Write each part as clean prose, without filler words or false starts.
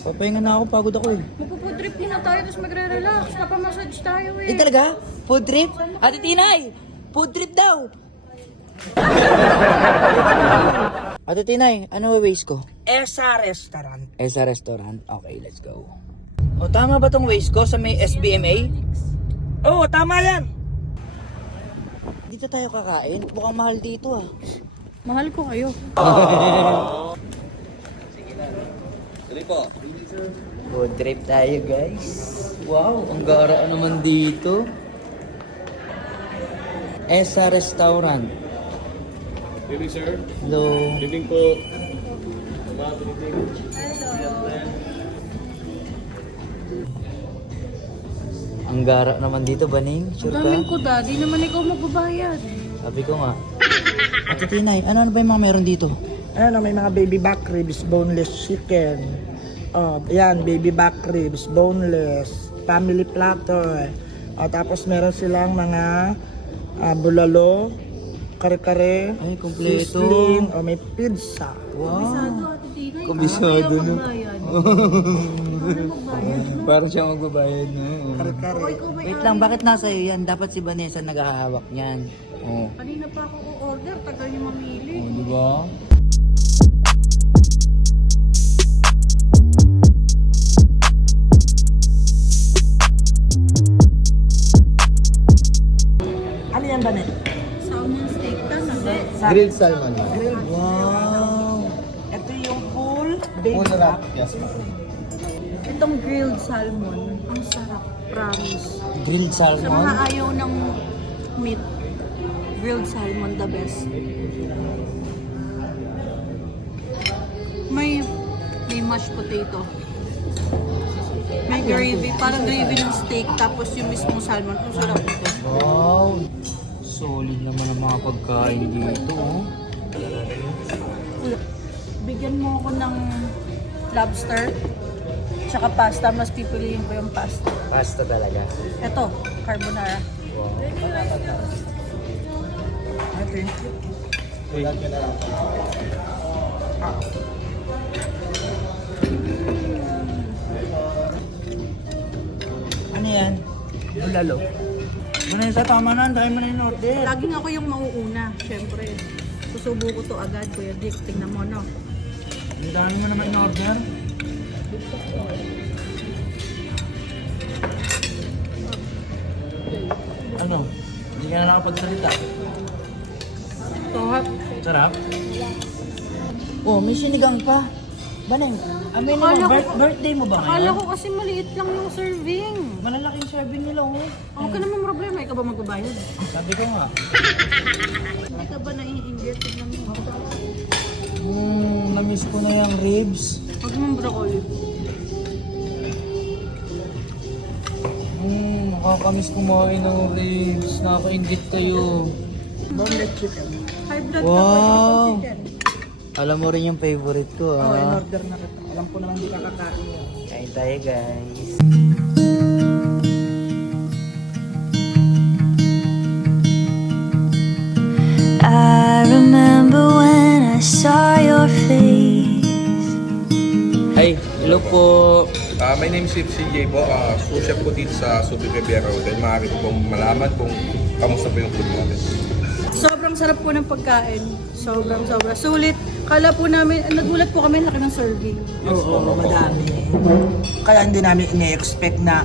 Papahinga na ako, pagod ako eh. Magpo-food trip muna tayo, tapos magre-relax. Papamassage tayo Eh talaga? Food trip? Ate Tinay! Food trip daw! Ate Tinay, ano waste ko? Esa Restaurant. Sa restaurant. Okay, let's go. O tama ba tong waste ko sa may SBMA? Oo, tama yan. Dito tayo kakain. Mukhang mahal dito ah. Mahal ko kayo. Food trip tayo guys. Wow, ang gara naman dito. Sa restaurant. Evening, sir. Hello. Evening po. Ang gara naman dito, Baning. Sure ka? Daming ko, daddy. Naman ikaw magbabayad. Sabi ko nga. Ate Tinay, ano ba yung mga meron dito? Ano, may mga baby back ribs, boneless chicken. Oh, yan, baby back ribs, boneless, family platter. Tapos meron silang mga bulalo, kare-kare, Ay, kompleto. sisling, may pizza. Wow. Ate Tina, Kabisado no. magbayad. Parang siya magbabayad na. Kare-kare. Wait lang, bakit nasa iyo yan? Dapat si Vanessa naghahawak niyan. Oh. Kanina pa ako order, tagal niyo mamili. Oh, di ba? Ano yan ba, Net? Salmon steak ka na ba? Grilled salmon. Grilled. Wow. Ito yung full baby back. Yes, ma'am. Itong grilled salmon, ang sarap, promise. Grilled Sa mga salmon? ayaw ng meat, grilled salmon the best. May mashed potato. May gravy, parang gravy ng steak, tapos yung mismong salmon. Ang sarap ito. Wow. Solid naman ang mga pagkain dito. Oh. Bigyan mo ako ng lobster, tsaka pasta, mas pipiliin ko yung pasta. Pasta talaga. Ito, carbonara. Wow. Okay. Ano yan? Bulalo. Vanessa, tama na. Ang dahil mo na yung order. Laging ako yung mauuna, syempre. Susubo ko to agad, Kuya Dick. Tingnan mo, no? Ang dami mo naman yung order. Ano? Hindi ka na nakapagsalita. Sarap. Sarap? Oh, may sinigang pa. Baneng, amin mo, Akala ko- birthday mo ba Akala ngayon? ko kasi maliit lang yung serving. Malalaking serving nila, oh. Okay naman problema, ikaw ba magbabayad? Sabi ko nga. Hindi ka ba naiinggit? Tignan mo. Namiss ko na yung ribs. Huwag mong broccoli. Nakakamiss kumain ng ribs. Nakakaingit kayo. Boneless chicken. High blood Wow. ka pa chicken. Alam mo rin yung favorite ko, Oh, in ah. order na kita. Alam ko naman di ka kakain yan. Kain tayo, guys. I remember when I saw your face. Ay, hello po. My name is CJ po. Sous chef po dito sa Subic Riviera Hotel. Maaari po pong malaman kung kamusta po yung food natin. Sobrang sarap po ng pagkain. Sobrang sulit. Kala po namin, nagulat po kami, laki ng serving. Oo, madami. Kaya hindi namin ine-expect na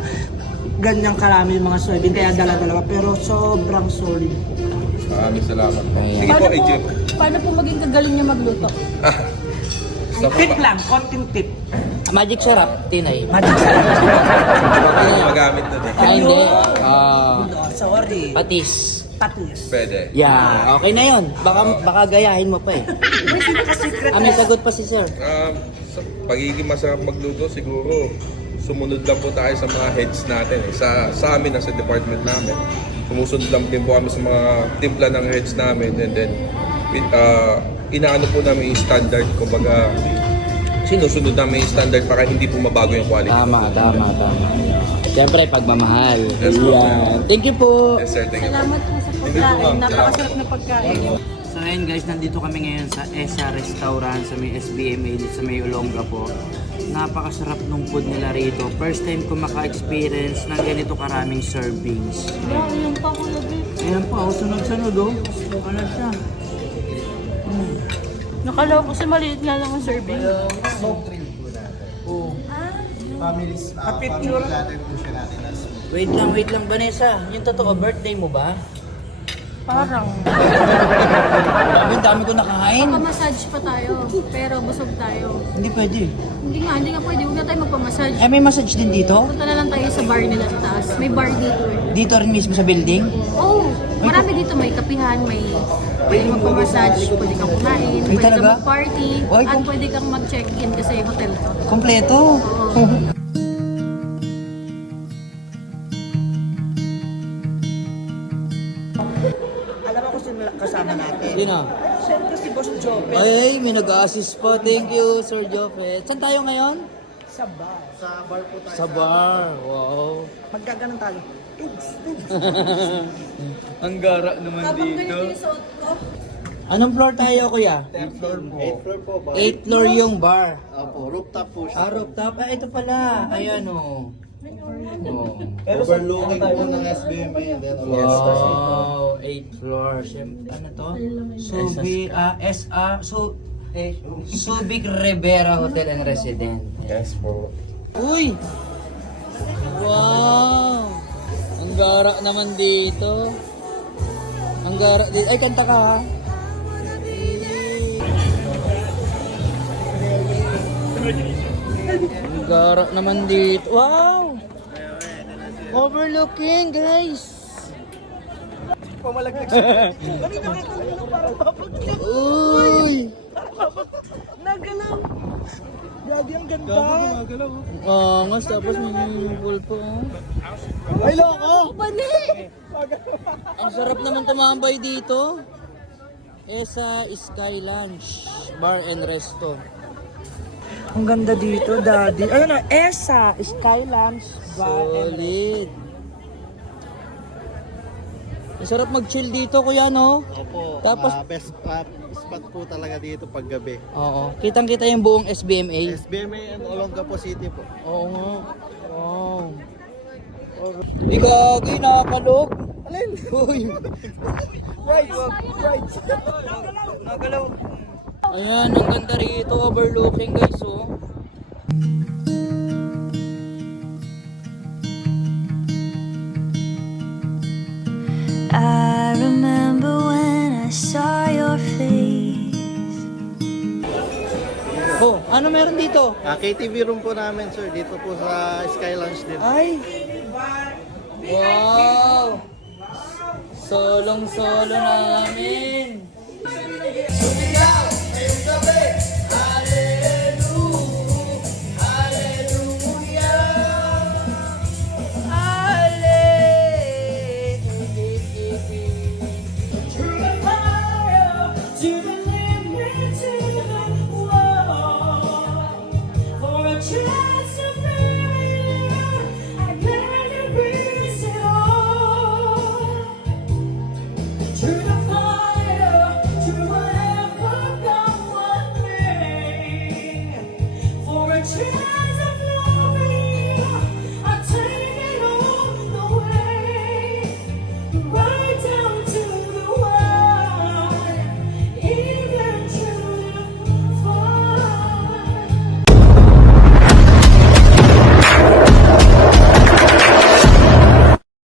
ganyang karami yung mga soybean. Kaya dala-dalawa. Pero sobrang solid po. Maraming salamat po. Sige po, AJ. Paano po maging kagaling niya magluto? Stop po Tip ba? lang, konting tip. Magic syrup, Tinay. Magic sarap. Magamit na din. Ay, hindi. Sorry. Patis. Patis. Pwede. Yeah, okay na yun. Baka gayahin mo pa eh. Secret May sagot pa si sir. Sa pagiging masarap magluto, siguro sumunod lang po tayo sa mga heads natin. Sa amin, sa department namin. Sumusunod lang din po kami sa mga timpla ng heads namin. And then, inaano po namin yung standard. Kumbaga, sinusunod namin yung standard para hindi po mabago yung quality. Tama. Siyempre, pagmamahal. Yes, po. Yan. Thank you po. Yes, sir. Thank you po. Salamat po sa pagkain. Napakasarap na pagkain. So ayun guys, nandito kami ngayon sa ESA Restaurant sa may SBMA dito sa may Olonga po. Napakasarap ng food nila rito. First time ko maka-experience ng ganito karaming servings. Yung pa ko lagi. Ayan pa, sunod-sunod oh. Ano siya? Nakalaw ko kasi maliit nga lang ang serving. Wait lang Vanessa. Yung totoo, birthday mo ba? Parang. Ang dami ko nakain. Magpamassage pa tayo, pero busog tayo. Hindi pwede. Hindi nga pwede. Huwag na tayo magpamassage. Eh, may massage din dito? Punta na lang tayo sa bar nila sa taas. May bar dito eh. Dito rin mismo sa building? Oh, marami dito. May kapihan, may pwede magpamassage, pwede kang kumain, pwede kang talaga? mag-party, Oy, at pwede kang mag-check-in kasi hotel to. Kompleto. Alam mo kung sino kasama natin? Sino? Siyempre si Boss Jope. Ay, may nag-assist pa. Thank you, Sir Jopet. Saan tayo ngayon? Sa bar. Sa bar po tayo. Sa bar. Wow. Magkaganon tayo. Tugs, tugs. Ang gara naman dito. suot ko, Anong floor tayo, kuya? 8th floor po. 8th floor po ba? 8th floor yung bar. Opo, rooftop po siya. Ah, rooftop. Ah, ito pala. Ayan, oh. Oh. Overlooking po ng SBMA and then Wow, 8th floor. Siyempre, ano to? Subic Rivera Hotel and Residence. Yes po. Uy! Wow! Ang gara naman dito. Ang gara dito. Ay, kanta ka ha? Ang gara naman dito. Wow! Overlooking, guys! Uy! Nagalaw. Grabe ang ganda. Angas, tapos may swimming pool po. Ay, loko. Ang sarap naman tumambay dito. ESA Sky Lounge Bar and Resto. Ang ganda dito, Daddy. Ayun na, ESA, Skylands Bar and Solid. Ang sarap mag-chill dito, kuya, no? Opo, Tapos- best spot po talaga dito pag gabi. Oo. Kitang-kita yung buong SBMA. SBMA and Olongapo City po. Oo nga. Wow. Ikaw, kinakalog. Alin? Uy. Right, right. Nagalaw. Ayan, ang ganda rito. Overlooking, guys, oh. I remember when I saw your face. Oh, ano meron dito? KTV room po namin sir, dito po sa Sky Lounge din. Ay! Wow! Solong-solo namin! True.